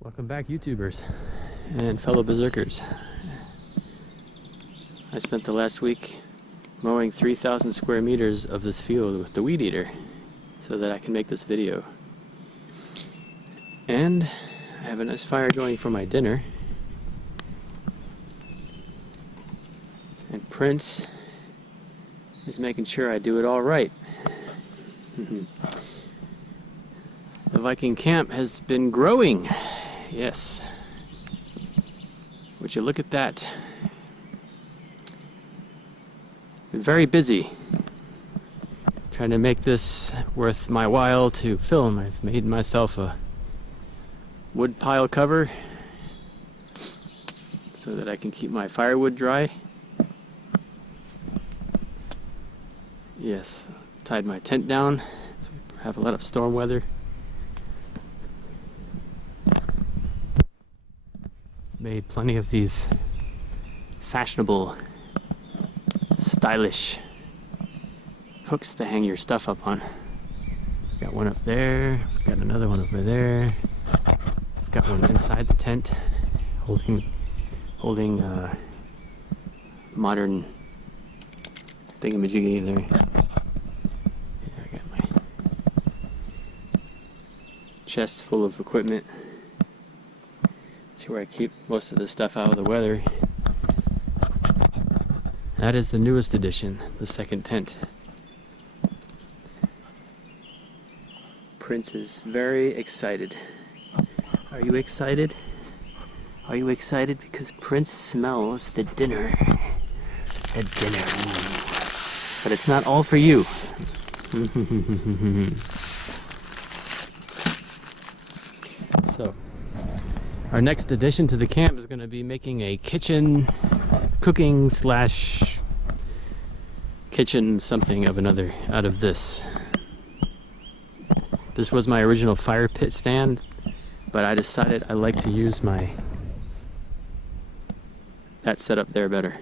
Welcome back, YouTubers and fellow berserkers. I spent the last week mowing 3,000 square meters of this field with the weed eater so that I can make this video. And I have a nice fire going for my dinner. And Prince is making sure I do it all right. The Viking camp has been growing. Yes. Would you look at that? Been very busy trying to make this worth my while to film. I've made myself a wood pile cover so that I can keep my firewood dry. Yes, tied my tent down so we have a lot of storm weather. Made plenty of these fashionable, stylish hooks to hang your stuff up on. Got one up there, I've got another one over there. I've got one inside the tent holding modern thingamajiggy there. Here, I got my chest full of equipment. It's where I keep most of the stuff out of the weather. That is the newest edition, the second tent. Prince is very excited. Are you excited? Are you excited? Because Prince smells the dinner. The dinner. But it's not all for you. So, our next addition to the camp is going to be making a kitchen, cooking slash kitchen something of another out of this. This was my original fire pit stand, but I decided I like to use that setup there better.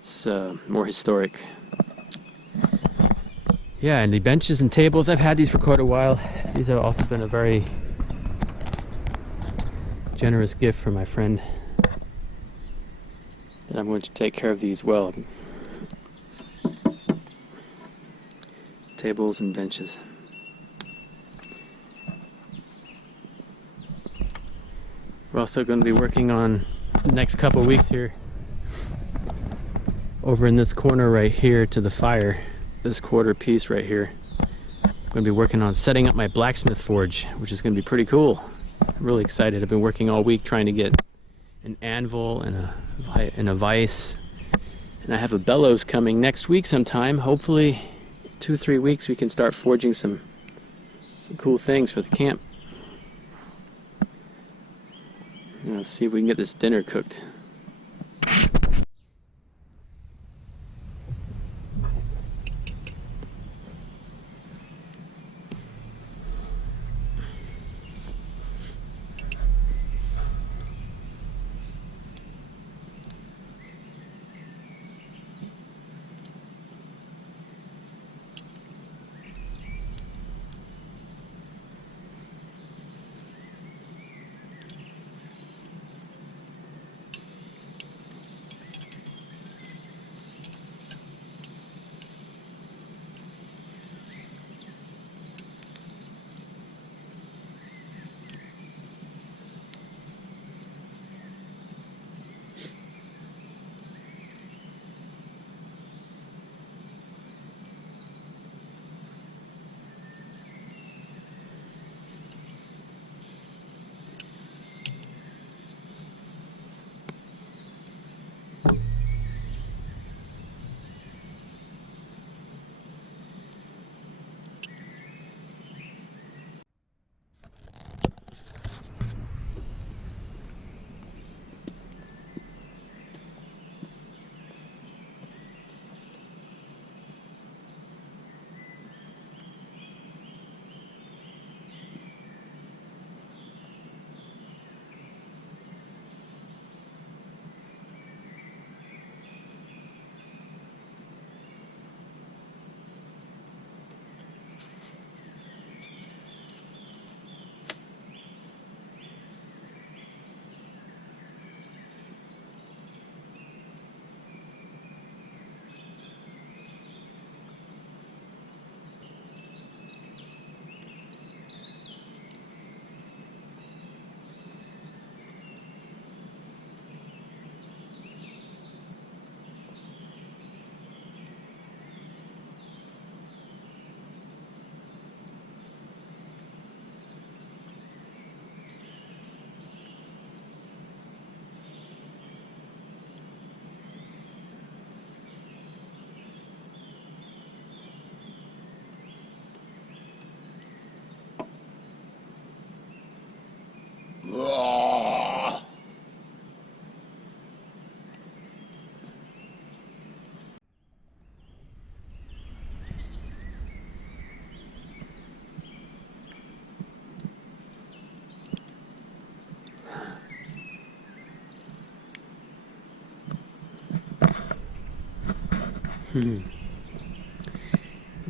It's more historic. Yeah, and the benches and tables, I've had these for quite a while. These have also been a very generous gift from my friend. And I'm going to take care of these well. Tables and benches. We're also going to be working on the next couple weeks here over in this corner right here to the fire, this quarter piece right here. I'm going to be working on setting up my blacksmith forge, which is going to be pretty cool. I'm really excited. I've been working all week trying to get an anvil and a vise, and I have a bellows coming next week sometime. Hopefully 2-3 weeks we can start forging some cool things for the camp. Let's see if we can get this dinner cooked.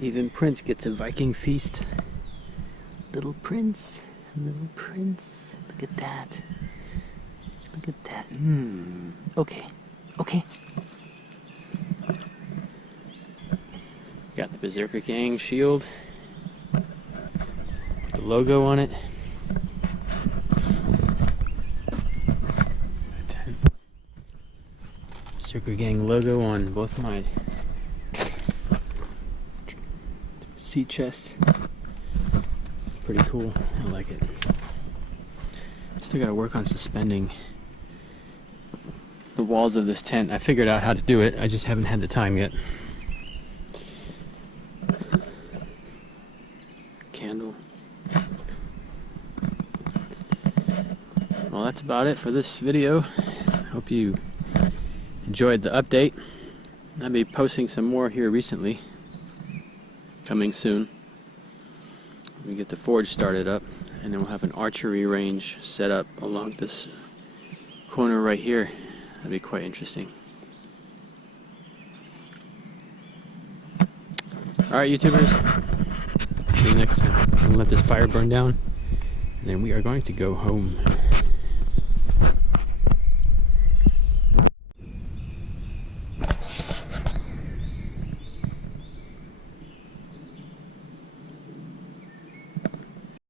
Even Prince gets a Viking feast. Little Prince, little Prince. Look at that. Look at that. Okay, okay. Got the Berserker Gang shield. The logo on it. Berserker Gang logo on both of mine. Sea chests. Pretty cool. I like it. Still got to work on suspending the walls of this tent. I figured out how to do it. I just haven't had the time yet. Candle. Well, that's about it for this video. Hope you enjoyed the update. I'll be posting some more here recently. Coming soon. We get the forge started up, and then we'll have an archery range set up along this corner right here. That'd be quite interesting. Alright, YouTubers. See you next time. I'm gonna let this fire burn down, and then we are going to go home.